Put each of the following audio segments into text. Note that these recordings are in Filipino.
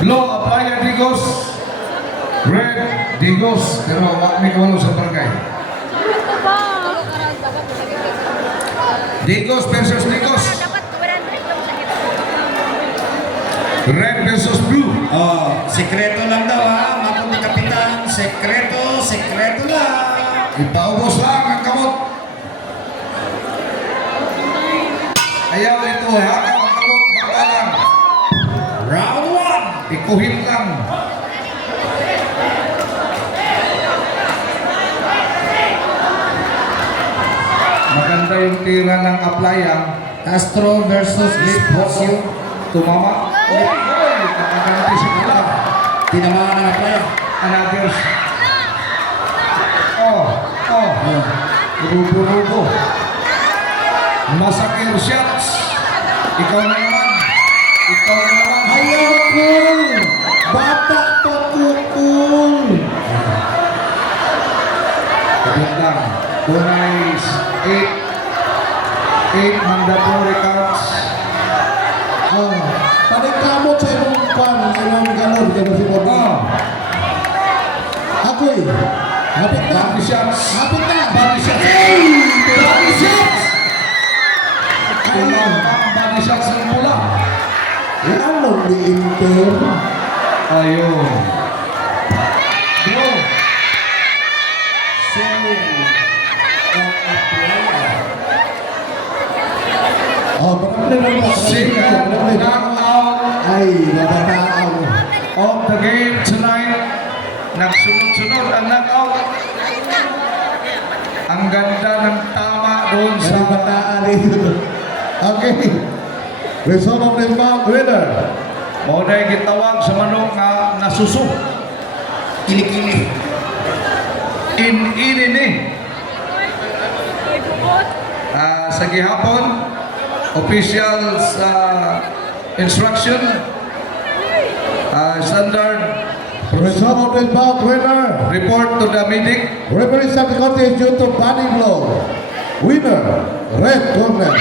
Blue, Apaya Digos. Red, Digos. Pero wak may kawalo sa barangay. Digos versus Digos. Red versus Blue. Oh, sekreto lang daw ha, mga kapitan. Sekreto, sekreto lang. Ipaubos lang ang kamot. Ayaw ito, hakaw ang kamot. Baka lang. Round 1. Ikuhin lang. Maganda yung tira ng Aplayang. Castro versus Gisposio. Tumama. Oy! Nakaganti si Kula. Tinamaan ng playa. Anagers. Oh. Rubo-rubo. Masakir shots. Ikaw na naman. Ayaw cool! Bata pa cool! Kabit lang. Tunay 8 mandatory counts. Paningkamot sa imong pan, imong galon, kaya si Bobo. Ako'y, hapit na. Body shots. Hapit na. Body shots. Body shots! Kulang ang body shots ng pula. Lalo ni Inter. Ayun. Bro. Oh, barangay na ba? Second knockout Ay, nabataan. of the game tonight. Nagsunod-sunod ang knockout. Ang ganda ng tama doon sa Nabataan ito. Okay. Result of the bout winner. Maunay gitawag sa manok nga nasuso. Kilikili. In-ini ni. Sa gihapon, officials instruction, standard Result of the bout winner. report to the medic. Referee sa contest due to body blow. Winner, red corner.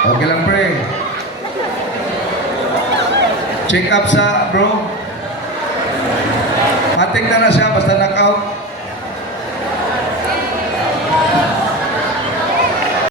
Okay lang pre. Check up sa bro. Matik na siya basta knockout.